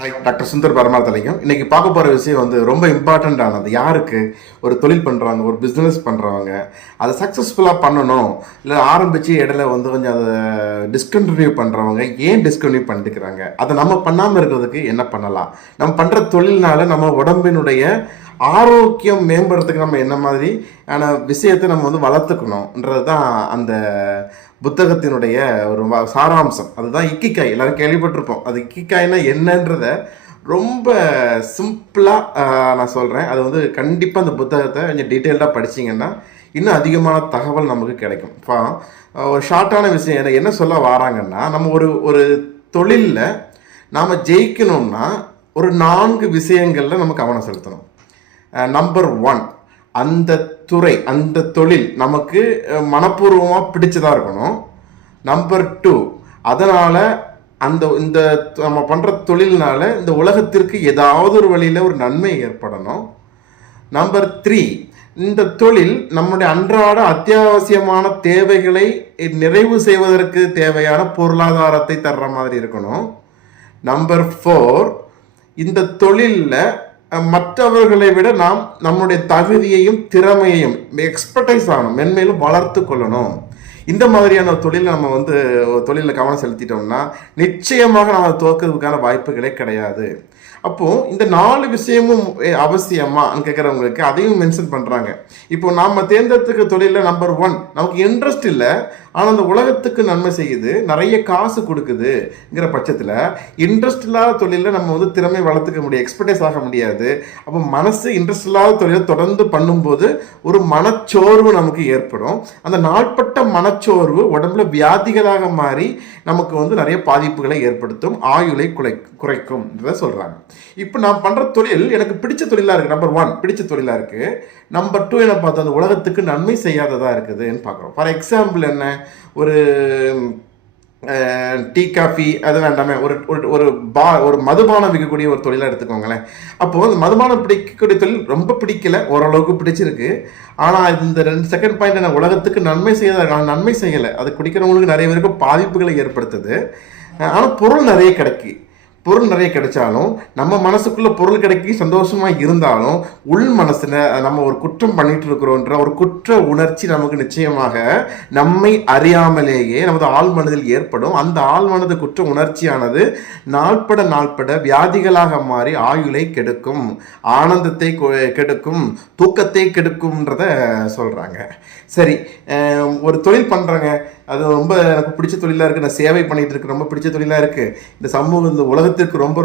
Hi, doctor Sundar Paramarthalingam. இன்னைக்கு பார்க்க போகிற விஷயம் ரொம்ப இம்பார்ட்டண்ட்டானது. யாருக்கு? ஒரு தொழில் பண்ணுறவங்க, ஒரு பிஸ்னஸ் பண்ணுறவங்க, அதை சக்ஸஸ்ஃபுல்லாக பண்ணணும், இல்லை ஆரம்பித்து இடையில கொஞ்சம் அதை டிஸ்கண்டினியூ பண்ணுறவங்க ஏன் டிஸ்கண்டினியூ பண்ணிட்டுக்கிறாங்க, அதை நம்ம பண்ணாமல் இருக்கிறதுக்கு என்ன பண்ணலாம், நம்ம பண்ணுற தொழில்னால நம்ம உடம்பினுடைய ஆரோக்கியம் மேம்படுறதுக்கு நம்ம என்ன மாதிரியான விஷயத்தை நம்ம வளர்த்துக்கணுன்றது தான் அந்த புத்தகத்தினுடைய ஒரு சாராம்சம். அதுதான் இக்கிக்காய். எல்லாரும் கேள்விப்பட்டிருப்போம். அது இக்கிக்காய்னா என்னன்றத ரொம்ப சிம்பிளாக நான் சொல்கிறேன். அது கண்டிப்பாக அந்த புத்தகத்தை கொஞ்சம் டீட்டெயில்டாக படிச்சிங்கன்னா இன்னும் அதிகமான தகவல் நமக்கு கிடைக்கும். இப்போ ஒரு ஷார்ட்டான விஷயம் என்ன சொல்ல வராங்கன்னா, நம்ம ஒரு தொழிலில் நாம் ஜெயிக்கணும்னா ஒரு 4 விஷயங்களில் நம்ம கவனம் செலுத்தணும். நம்பர் 1, அந்த துறை, அந்த தொழில் நமக்கு மனப்பூர்வமாக பிடிச்சதாக இருக்கணும். நம்பர் 2, அதனால் இந்த நம்ம பண்ணுற தொழில்னால இந்த உலகத்திற்கு ஏதாவது ஒரு வழியில் ஒரு நன்மை ஏற்படணும். நம்பர் 3, இந்த தொழில் நம்முடைய அன்றாட அத்தியாவசியமான தேவைகளை நிறைவு செய்வதற்கு தேவையான பொருளாதாரத்தை தர்ற மாதிரி இருக்கணும். நம்பர் 4, இந்த தொழிலில் மற்றவர்களை விட நாம் நம்முடைய தகுதியையும் திறமையையும் எக்ஸ்பர்டைஸ் ஆகணும், மென்மேலும் வளர்த்து கொள்ளணும். இந்த மாதிரியான தொழிலில் நம்ம தொழிலில் கவனம் செலுத்திட்டோம்னா நிச்சயமாக நம்ம துவக்கிறதுக்கான வாய்ப்புகளே கிடையாது. அப்போது இந்த 4 விஷயமும் அவசியமான்னு கேட்குறவங்களுக்கு அதையும் மென்ஷன் பண்ணுறாங்க. இப்போ நாம் தேர்ந்தெடுத்துக்க தொழிலில் நம்பர் 1 நமக்கு இன்ட்ரெஸ்ட் இல்லை, ஆனால் அந்த உலகத்துக்கு நன்மை செய்யுது, நிறைய காசு கொடுக்குதுங்கிற பட்சத்தில் இன்ட்ரெஸ்ட் இல்லாத தொழிலில் நம்ம திறமை வளர்த்துக்க முடியாது, எக்ஸ்பர்டைஸ் ஆக முடியாது. அப்போ மனசு இன்ட்ரெஸ்ட் இல்லாத தொழிலை தொடர்ந்து பண்ணும்போது ஒரு மனச்சோர்வு நமக்கு ஏற்படும். அந்த நாட்பட்ட மனச்சோர்வு உடம்புல வியாதிகளாக மாறி நமக்கு நிறைய பாதிப்புகளை ஏற்படுத்தும், ஆயுளை குறைக்கும் சொல்கிறாங்க. இப்போ நான் பண்ணுற தொழில் எனக்கு பிடிச்ச தொழிலாக இருக்குது. நம்பர் 1 பிடிச்ச தொழிலாக இருக்குது. நம்பர் 2 என்ன பார்த்தா அந்த உலகத்துக்கு நன்மை செய்யாததாக இருக்குதுன்னு பார்க்குறோம். ஃபார் எக்ஸாம்பிள் என்ன, ஒரு டீ காஃபி அது வேண்டாமே, ஒரு மதுபானம் விற்கக்கூடிய ஒரு தொழிலாக எடுத்துக்கோங்களேன். அப்போது அந்த மதுபானம் பிடிக்கக்கூடிய தொழில் ரொம்ப பிடிக்கல, ஓரளவுக்கு பிடிச்சிருக்கு. ஆனால் இந்த 2 செகண்ட் பாயிண்ட் என்ன, உலகத்துக்கு நன்மை நன்மை செய்யலை, அது குடிக்கிறவங்களுக்கு நிறைய பேருக்கு பாதிப்புகளை ஏற்படுத்துது. ஆனால் பொருள் நிறைய கிடைச்சாலும் நம்ம மனசுக்குள்ள பொருள் கிடைக்கி சந்தோஷமாக இருந்தாலும் உள் மனசில் நம்ம ஒரு குற்றம் பண்ணிட்டு இருக்கிறோன்ற ஒரு குற்ற உணர்ச்சி நமக்கு நிச்சயமாக நம்மை அறியாமலேயே நமது ஆழ் மனதில் ஏற்படும். அந்த ஆழ் மனது குற்ற உணர்ச்சியானது நாள்பட வியாதிகளாக மாறி ஆயுளை கெடுக்கும், ஆனந்தத்தை கெடுக்கும், தூக்கத்தை கெடுக்கும்ன்றத சொல்கிறாங்க. சரி, ஒரு தொழில் பண்ணுறாங்க, அது ரொம்ப எனக்கு பிடிச்ச தொழிலாக இருக்குது, நான் சேவை பண்ணிகிட்டு இருக்கு, ரொம்ப பிடிச்ச தொழிலாக இருக்குது, இந்த சமூகம் இந்த உலகத்திற்கு ரொம்ப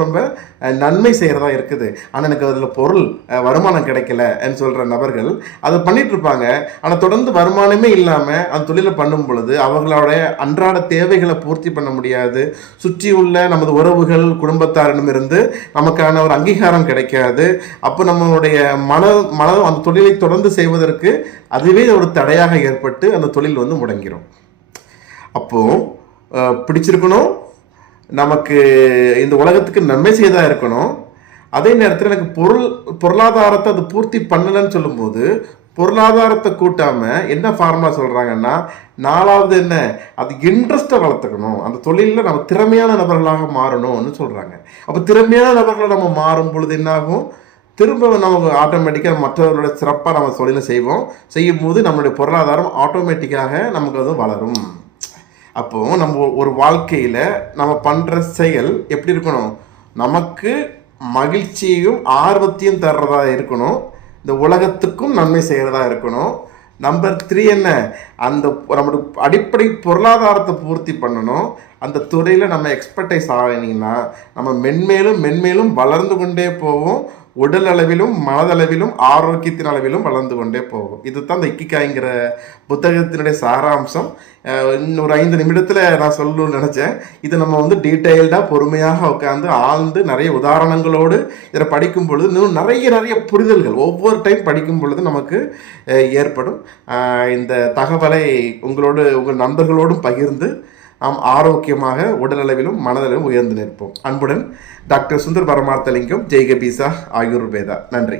நன்மை செய்கிறதா இருக்குது, ஆனால் எனக்கு அதில் பொருள் வருமானம் கிடைக்கலன்னு சொல்கிற நபர்கள் அதை பண்ணிகிட்ருப்பாங்க. ஆனால் தொடர்ந்து வருமானமே இல்லாமல் அந்த தொழிலை பண்ணும் பொழுது அவர்களுடைய அன்றாட தேவைகளை பூர்த்தி பண்ண முடியாது. சுற்றி உள்ள நமது உறவுகள் குடும்பத்தாரிடமிருந்து நமக்கான ஒரு அங்கீகாரம் கிடைக்காது. அப்போ நம்மளுடைய மனம் அந்த தொழிலை தொடர்ந்து செய்வதற்கு அதுவே ஒரு தடையாக ஏற்பட்டு அந்த தொழில் முடங்கிடும். அப்போது பிடிச்சிருக்கணும், நமக்கு இந்த உலகத்துக்கு நன்மை செய்ததாக இருக்கணும், அதே நேரத்தில் எனக்கு பொருளாதாரத்தை அது பூர்த்தி பண்ணலைன்னு சொல்லும்போது பொருளாதாரத்தை கூட்டாமல் என்ன ஃபார்முலா சொல்கிறாங்கன்னா, 4வது என்ன, அது இன்ட்ரெஸ்ட்டை வளர்த்துக்கணும், அந்த தொழிலில் நம்ம திறமையான நபர்களாக மாறணும்னு சொல்கிறாங்க. அப்போ திறமையான நபர்களை நம்ம மாறும் பொழுது என்னாகும், திரும்ப நமக்கு ஆட்டோமேட்டிக்காக மற்றவர்களோட சிறப்பாக நம்ம தொழிலை செய்யும் போது நம்மளுடைய பொருளாதாரம் ஆட்டோமேட்டிக்காக நமக்கு வளரும். அப்போது நம்ம ஒரு வாழ்க்கையில் நம்ம பண்ணுற செயல் எப்படி இருக்கணும், நமக்கு மகிழ்ச்சியையும் ஆர்வத்தையும் தர்றதா இருக்கணும், இந்த உலகத்துக்கும் நன்மை செய்கிறதா இருக்கணும். நம்பர் 3 என்ன, அந்த நம்மளுடைய அடிப்படை பொருளாதாரத்தை பூர்த்தி பண்ணணும். அந்த துறையில் நம்ம எக்ஸ்பர்டைஸ் ஆகினீங்கன்னா நம்ம மென்மேலும் வளர்ந்து கொண்டே போவோம், உடல் அளவிலும் மனதளவிலும் ஆரோக்கியத்தின் அளவிலும் வளர்ந்து கொண்டே போகும். இதுதான் இந்த இக்கிக்காய்ங்கிற புத்தகத்தினுடைய சாராம்சம். இன்னொரு 5 நிமிடத்தில் நான் சொல்லணும்னு நினச்சேன். இது நம்ம டீட்டெயில்டாக பொறுமையாக உட்காந்து ஆழ்ந்து நிறைய உதாரணங்களோடு இதை படிக்கும் பொழுது இன்னும் நிறைய புரிதல்கள் ஒவ்வொரு டைம் படிக்கும் பொழுது நமக்கு ஏற்படும். இந்த தகவலை உங்கள் நண்பர்களோடும் பகிர்ந்து நாம் ஆரோக்கியமாக உடலளவிலும் மனதளவிலும் உயர்ந்து நிற்போம். அன்புடன் டாக்டர் சுந்தர் பரமார்த்தலிங்கம், ஜெய்கபீசா ஆயுர்வேதா. நன்றி.